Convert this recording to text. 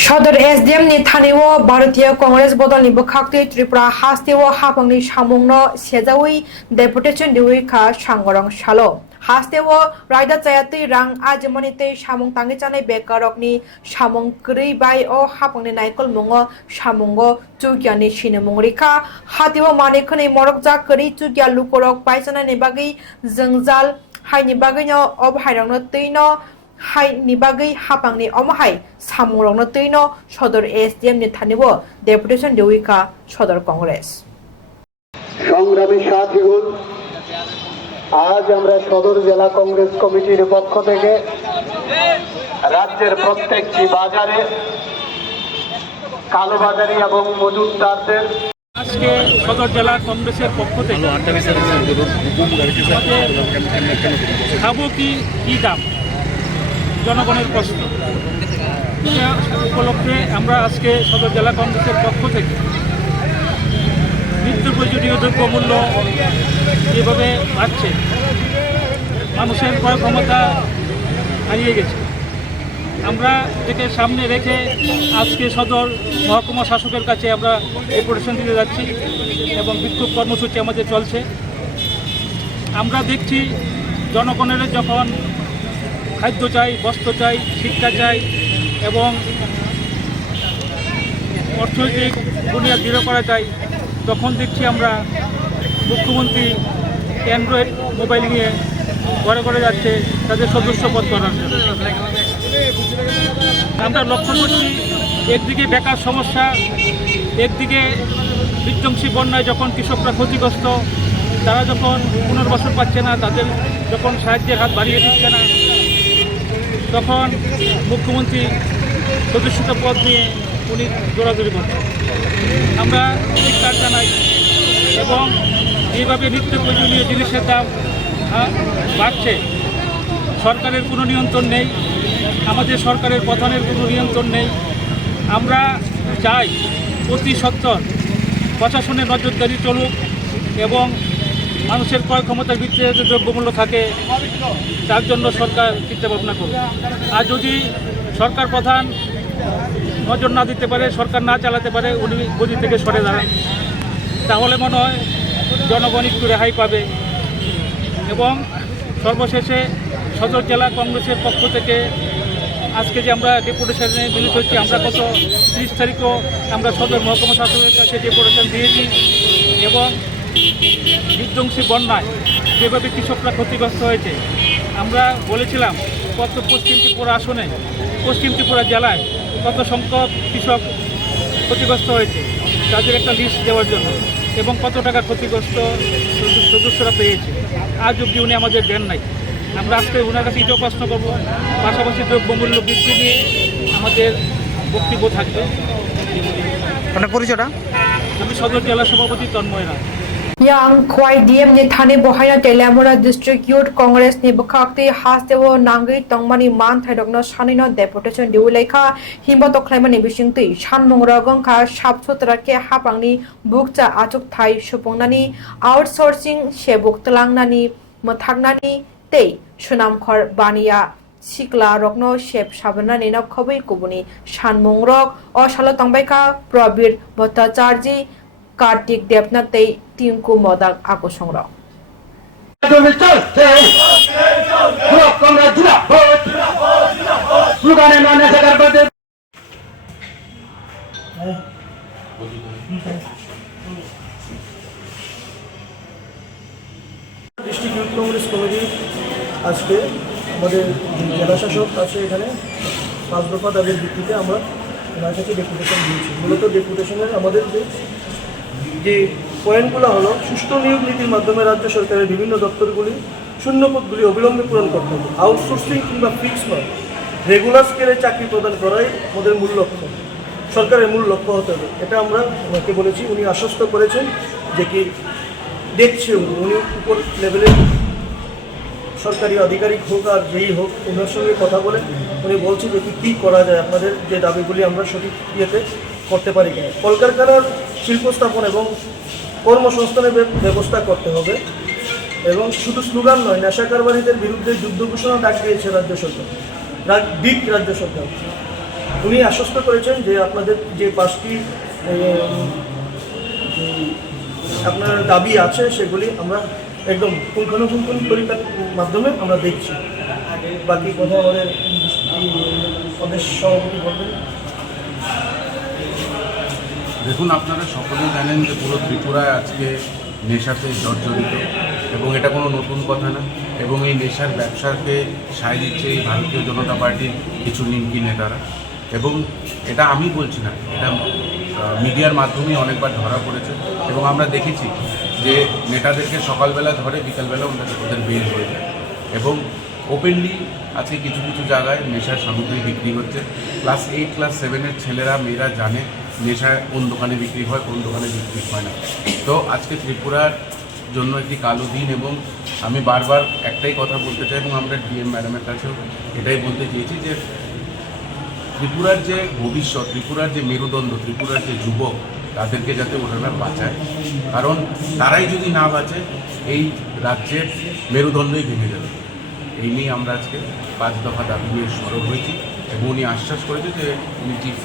सदर एसडीएम नि थानि भारतीय कांग्रेस बदल नि बखाक्ति त्रिपुरा हास्ते हाफंनि सामुंग सेजावै डेपुटेशन दिवै खा सांगरं सालो हास्ते रायदा चायातै रां आजमनितै सामुंग तांगि जानाय बेकारकनि सामुंग कै बाय हाफंनि नायकल मुंग सामुंग चुगियानि सिनेमुंग रेखा हातिव मानेखनि मरकजाक करि चुगिया लुकरक पायजानानि बागै जोंजाल हायनि बागैनो अब हायरंनो तैनो हाय निबागै हापांनि अमहाय सामुंरंनो तैनो सदर एसडीएम नि थानिबो डेपुटेशन देविका सदर कांग्रेस সংগ্রামী সাথীগণ আজ আমরা সদর জেলা কংগ্রেস কমিটির পক্ষ থেকে রাজ্যের প্রত্যেকটি বাজারে কালোবাজারি এবং মজুমদারদের আজকে সদর জেলা কংগ্রেসের পক্ষ থেকে খাবো কি দাম জনগণের প্রশ্ন উপলক্ষে আমরা আজকে সদর জেলা কংগ্রেসের পক্ষ থেকে নিত্য প্রয়োজনীয় দ্রব্যমূল্য যেভাবে বাড়ছে মানুষের ক্রয় ক্ষমতা হারিয়ে গেছে আমরা এটাকে সামনে রেখে আজকে সদর মহকুমা শাসকের কাছে আমরা ডেপুটেশন দিতে যাচ্ছি এবং বিক্ষোভ কর্মসূচি আমাদের চলছে। আমরা দেখছি জনগণের যখন খাদ্য চাই, বস্ত্র চাই, শিক্ষা চাই এবং অর্থনৈতিক বুনিয়াদ দৃঢ় করা চাই, তখন দেখছি আমরা মুখ্যমন্ত্রী অ্যান্ড্রয়েড মোবাইল নিয়ে ঘরে ঘরে যাচ্ছে তাদের সদস্যপদ করার জন্য। আমরা লক্ষ্য করছি একদিকে বেকার সমস্যা, একদিকে বিধ্বংসী বন্যায় যখন কৃষকরা ক্ষতিগ্রস্ত, তারা যখন পুনর্বাসন পাচ্ছে না, তাদের যখন সাহায্যের হাত বাড়িয়ে দিচ্ছে না, তখন মুখ্যমন্ত্রী সদস্যতা পদ নিয়ে উনি দৌড়াদৌড়ি করছেন। আমরা ধিক্কার জানাই এবং এইভাবে নিত্য প্রয়োজনীয় জিনিসের দাম বাড়ছে, সরকারের কোনো নিয়ন্ত্রণ নেই, আমাদের সরকারের প্রধানের কোনো নিয়ন্ত্রণ নেই। আমরা চাই অতি সত্বর প্রশাসনের নজরদারি চলুক এবং মানুষের ক্রয় ক্ষমতার ভিত্তিতে যে দ্রব্যমূল্য থাকে তার জন্য সরকার চিন্তা ভাবনা করুক। আর যদি সরকার প্রধান নজর না দিতে পারে, সরকার না চালাতে পারে, উনি গদি থেকে সরে দাঁড়ান, তাহলে মনে হয় জনগণ একটু রেহাই পাবে। এবং সর্বশেষে সদর জেলা কংগ্রেসের পক্ষ থেকে আজকে যে আমরা ডেপুটেশনে মিলিত হচ্ছি, আমরা গত 30 তারিখও আমরা সদর মহকুমা শাসকের কাছে ডেপুটেশন দিয়েছি এবং বিধ্বংসী বন্যায় যেভাবে কৃষকরা ক্ষতিগ্রস্ত হয়েছে আমরা বলেছিলাম কত পশ্চিম ত্রিপুরা আসনে, পশ্চিম ত্রিপুরা জেলায় কত সংখ্যক কৃষক ক্ষতিগ্রস্ত হয়েছে তাদের একটা লিস্ট দেওয়ার জন্য এবং কত টাকা ক্ষতিগ্রস্ত সদস্যরা পেয়েছে। আজ অবধি উনি আমাদের দেন নাই। আমরা আজকে ওনার কাছে এটাও প্রশ্ন করব, পাশাপাশি দ্রব্যমূল্য বৃদ্ধি নিয়ে আমাদের বক্তব্য থাকবে। পরিচয়টা আমি সদর জেলা সভাপতি তন্ময় রায়। yang khwai diem ni thani bohaina telamura district youth congress ni bkhakti hastewo nangai tongmani man thaidokno sanino deputation diulekha himba tokhlaimani bisingti sanmungrogong kha sabsutra ke hapangni bukcha achuk thai supungnani outsourcing sebuk tlangnani mothagnani tei sunamkhor baniya sikla rokno shep sabnani no khobai kubuni sanmungrok osalo tongbaika probir bhattacharji Kartik Debnath तै टिंकु मदाक आको संग्रह district youth Congress committee আজকে আমাদের জেলা শাসক আছে এখানে 5 দফা দাবির ভিত্তিতে আমরা ওনার কাছে ডেপুটেশন দিয়েছি। মূলত ডেপুটেশনের আমাদের যে পয়েন্টগুলো হলো সুষ্ঠু নিয়োগ নীতির মাধ্যমে রাজ্য সরকারের বিভিন্ন দপ্তরগুলি শূন্যপদগুলি অবিলম্বে পূরণ করতে হবে, আউটসোর্সিং কিংবা ফিক্স নয় রেগুলার স্কেলে চাকরি প্রদান করাই আমাদের মূল লক্ষ্য, সরকারের মূল লক্ষ্য হতে হবে। এটা আমরা ওনাকে বলেছি, উনি আশ্বস্ত করেছেন যে কি দেখছে উনি উপর লেভেলের সরকারি আধিকারিক হোক আর যেই হোক ওনার সঙ্গে কথা বলে উনি বলছে যে কী করা যায়, আপনাদের যে দাবিগুলি আমরা সঠিক ইয়েতে করতে পারি কিনা। কলকারখানার শিল্প স্থাপন এবং কর্মসংস্থানের ব্যবস্থা করতে হবে এবং শুধু স্লোগান নয়, নেশা কারবারিদের বিরুদ্ধে যুদ্ধ ঘোষণা ডাক দিয়েছে রাজ্য সরকার, রাজ্য সরকার। উনি আশ্বস্ত করেছেন যে আপনাদের যে 5টি আপনার দাবি আছে সেগুলি আমরা একদম পুঙ্খানুপুঙ্খ পরীক্ষার মাধ্যমে আমরা দেখছি। বাকি কথা আমাদের প্রদেশ সভাপতি বলবেন। দেখুন, আপনারা সকলেই জানেন যে পুরো ত্রিপুরায় আজকে নেশাতে জর্জরিত, এবং এটা কোনো নতুন কথা না। এবং এই নেশার ব্যবসাকে সায় দিচ্ছে এই ভারতীয় জনতা পার্টির কিছু নিমকি নেতারা। এবং এটা আমি বলছি না, এটা মিডিয়ার মাধ্যমেই অনেকবার ধরা পড়েছে। এবং আমরা দেখেছি যে নেতাদেরকে সকালবেলা ধরে বিকালবেলা ওদের বের হয়ে যায়। এবং ওপেনলি আজকে কিছু কিছু জায়গায় নেশার সামগ্রী বিক্রি হচ্ছে। ক্লাস 8 ক্লাস 7-এর ছেলেরা মেয়েরা জানে নেশা কোন দোকানে বিক্রি হয়, কোন দোকানে বিক্রি হয় না। তো আজকে ত্রিপুরার জন্য একটি কালো দিন, এবং আমি বারবার একটাই কথা বলতে চাই, এবং আমরা ডিএম ম্যাডামের কাছেও এটাই বলতে চেয়েছি যে ত্রিপুরার যে ভবিষ্যৎ, ত্রিপুরার যে মেরুদণ্ড, ত্রিপুরার যে যুবক, তাদেরকে যাতে ওনারা বাঁচায়। কারণ তারাই যদি না বাঁচে এই রাজ্যের মেরুদণ্ডই ভেঙে যাবে। এই নিয়ে আমরা আজকে 5 দফা দাবি নিয়ে সরব হয়েছি, এবং উনি আশ্বাস করেছে যে উনি চিফ